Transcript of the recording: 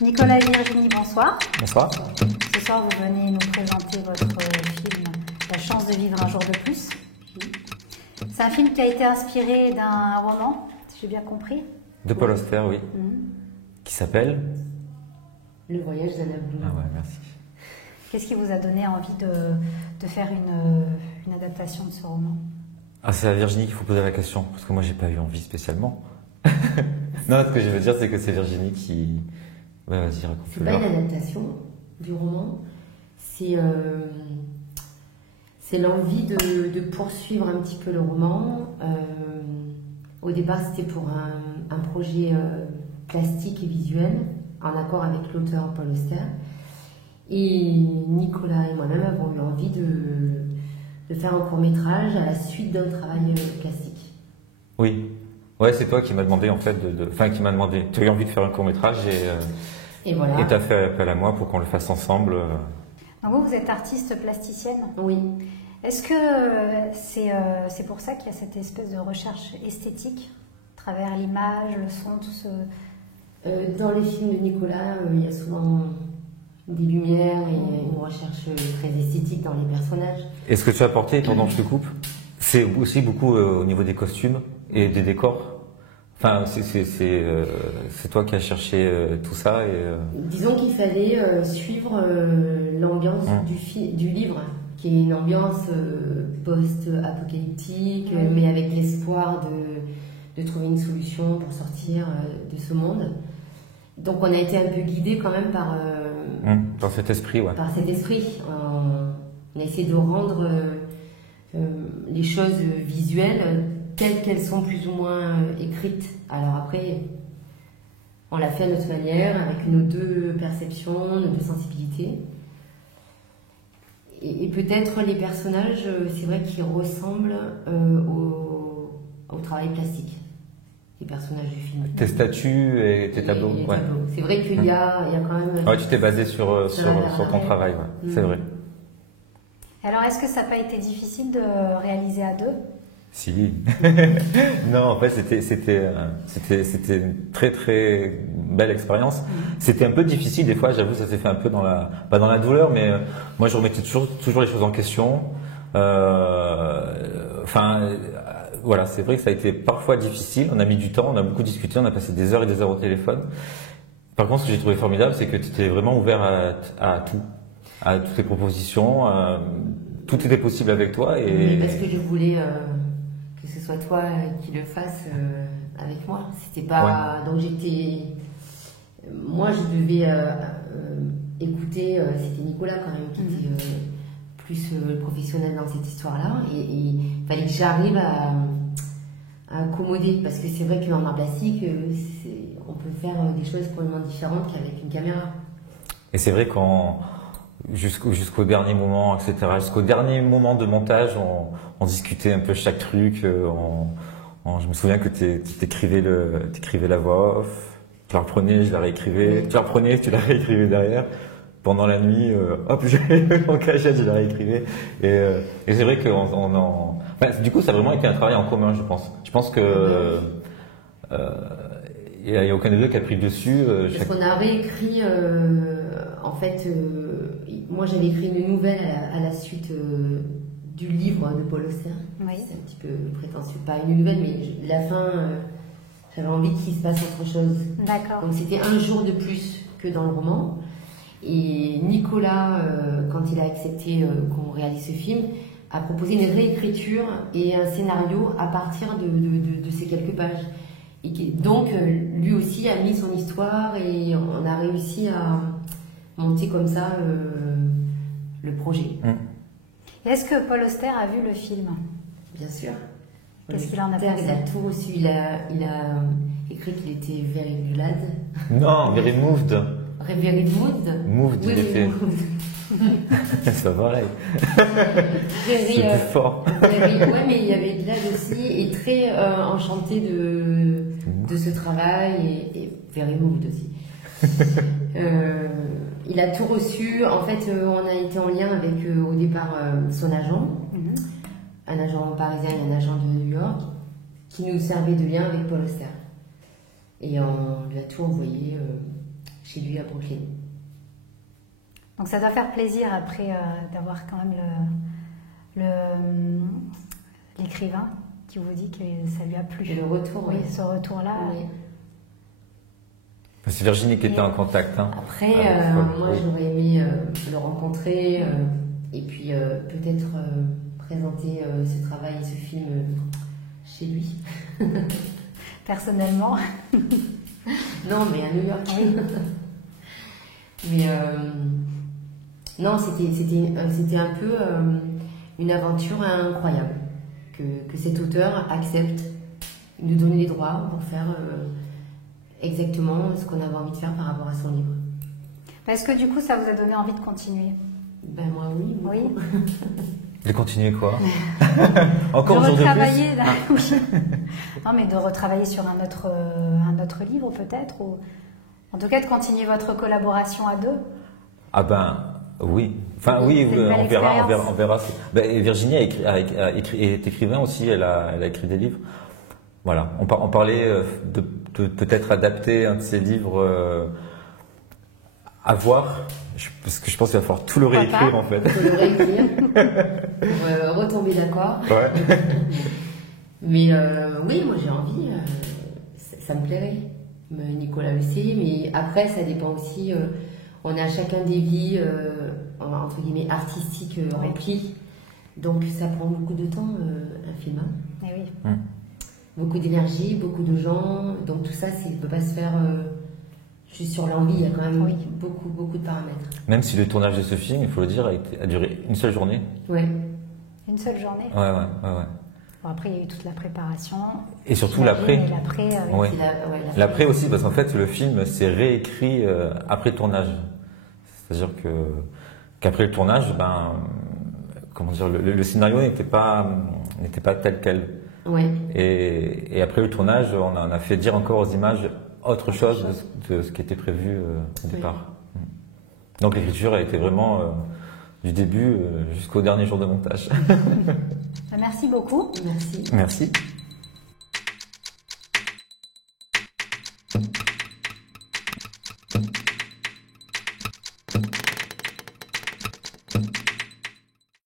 Nicolas et Virginie, bonsoir. Bonsoir. Ce soir, vous venez nous présenter votre film « La chance de vivre un jour de plus ». C'est un film qui a été inspiré d'un roman, si j'ai bien compris. De Paul Auster, oui. Qui s'appelle Le voyage d'Anna Bloom. Ah ouais, merci. Qu'est-ce qui vous a donné envie de faire une adaptation de ce roman? Ah, c'est à Virginie qu'il faut poser la question, parce que moi, j'ai pas eu envie spécialement. Non, ce que je veux dire, c'est que c'est Virginie qui... Ouais, vas-y, raconte-le. C'est pas une adaptation du roman, c'est l'envie de poursuivre un petit peu le roman. Au départ, c'était pour un projet plastique et visuel, en accord avec l'auteur Paul Auster. Et Nicolas et moi-même avons eu envie de faire un court-métrage à la suite d'un travail plastique. Oui. Ouais, c'est toi qui m'as demandé, en fait, enfin, qui m'a demandé. Tu as eu envie de faire un court-métrage et voilà. Et tu as fait appel à moi pour qu'on le fasse ensemble. Donc vous êtes artiste plasticienne. Oui. Est-ce que c'est pour ça qu'il y a cette espèce de recherche esthétique à travers l'image, le son, tout ce... Dans les films de Nicolas, il y a souvent des lumières et une recherche très esthétique dans les personnages. Et ce que tu as apporté, pendant que je te coupe, c'est aussi beaucoup au niveau des costumes et des décors. Enfin, c'est toi qui as cherché tout ça et... Disons qu'il fallait suivre l'ambiance du livre, qui est une ambiance post-apocalyptique, mais avec l'espoir de trouver une solution pour sortir de ce monde. Donc on a été un peu guidé quand même par cet esprit, ouais. Par cet esprit. On a essayé de rendre les choses visuelles telles qu'elles sont plus ou moins écrites. Alors après, on l'a fait à notre manière, avec nos deux perceptions, nos deux sensibilités. Et peut-être les personnages, c'est vrai qu'ils ressemblent au travail plastique. Les personnages du film. Tes statues et tes tableaux. Et tableaux. C'est vrai qu'il y a quand même... Ouais, tu t'es basé sur ton travail, ouais. C'est vrai. Alors, est-ce que ça n'a pas été difficile de réaliser à deux? Si. Non, en fait, c'était une très très belle expérience. C'était un peu difficile des fois, j'avoue, ça s'est fait un peu pas dans la douleur, mais moi je remettais toujours les choses en question. Enfin, voilà, c'est vrai que ça a été parfois difficile. On a mis du temps, on a beaucoup discuté, on a passé des heures et des heures au téléphone. Par contre, ce que j'ai trouvé formidable, c'est que tu étais vraiment ouvert à tout, à toutes les propositions. Tout était possible avec toi. Et... Oui, parce que je voulais que ce soit toi qui le fasse avec moi. C'était pas. Ouais. Donc j'étais. Moi, je devais écouter. C'était Nicolas quand même qui était plus professionnel dans cette histoire-là. Et il fallait que j'arrive à accommoder. Parce que c'est vrai qu'en art plastique, on peut faire des choses complètement différentes qu'avec une caméra. Et c'est vrai jusqu'au dernier moment, etc. Jusqu'au dernier moment de montage, on discutait un peu chaque truc. Je me souviens que t'écrivais la voix off, tu la reprenais, je la réécrivais, tu la reprenais, tu la réécrivais derrière. Pendant la nuit, hop, j'allais en cachette, je la réécrivais. Et c'est vrai que du coup, ça a vraiment été un travail en commun, je pense. Je pense que il n'y a aucun des deux qui a pris le dessus. Parce qu'on a réécrit, en fait, moi j'avais écrit une nouvelle à la suite du livre de Paul Auster. Oui. C'est un petit peu prétentieux, pas une nouvelle, mais la fin, j'avais envie qu'il se passe autre chose. D'accord. Donc c'était un jour de plus que dans le roman. Et Nicolas, quand il a accepté qu'on réalise ce film, a proposé une réécriture et un scénario à partir de ces quelques pages. Et donc, lui aussi a mis son histoire et on a réussi à monter comme ça le projet. Est-ce que Paul Auster a vu le film? Bien sûr. Qu'est-ce qu'il en a pensé? Il a tout reçu. Il a écrit qu'il était very glad. Non, very moved. Very moved. Moved, il était. C'est pas pareil. C'est plus fort. Ouais, mais il y avait glad aussi et très enchanté de ce travail et very moved aussi. Il a tout reçu. En fait, on a été en lien avec au départ son agent, un agent parisien et un agent de New York, qui nous servait de lien avec Paul Auster. Et on lui a tout envoyé chez lui à Brooklyn. Donc ça doit faire plaisir après d'avoir quand même l'écrivain qui vous dit que ça lui a plu. Et le retour, oui, ce retour-là. Oui. C'est Virginie qui était en contact. Hein, après, moi j'aurais aimé le rencontrer et puis peut-être présenter ce travail et ce film chez lui. Personnellement. Non, mais à New York. Oui. Mais non, c'était un peu une aventure incroyable que cet auteur accepte de donner les droits pour faire exactement ce qu'on avait envie de faire par rapport à son livre. Est-ce que du coup ça vous a donné envie de continuer? Ben moi oui. Oui. De continuer quoi? Encore de un jour de retravailler, plus non, mais de retravailler sur un autre livre peut-être, ou en tout cas de continuer votre collaboration à deux. Ah ben oui, enfin oui, on verra. Ben, et Virginie est écrivain aussi, elle a écrit des livres. Voilà, on parlait de peut-être adapter un de ses livres à voir, parce que je pense qu'il va falloir tout le réécrire en fait. Tout le réécrire pour retomber d'accord. Ouais. Mais oui, moi j'ai envie, ça me plairait. Nicolas le sait, mais après ça dépend aussi. On a chacun des vies entre guillemets artistiques remplies, donc ça prend beaucoup de temps un film. Eh oui. Beaucoup d'énergie, beaucoup de gens, donc tout ça, ça ne peut pas se faire juste sur l'envie. Il y a quand même beaucoup de paramètres. Même si le tournage de ce film, il faut le dire, a duré une seule journée. Ouais. Une seule journée. Ouais. Bon, après, il y a eu toute la préparation. Et surtout l'après. L'après aussi, parce qu'en fait, le film s'est réécrit après le tournage. C'est-à-dire qu'après le tournage, comment dire, le scénario n'était pas tel quel. Ouais. Et après le tournage, on a fait dire encore aux images autre chose de ce qui était prévu au départ. Donc l'écriture a été vraiment du début jusqu'au dernier jour de montage. Merci beaucoup. Merci. Merci.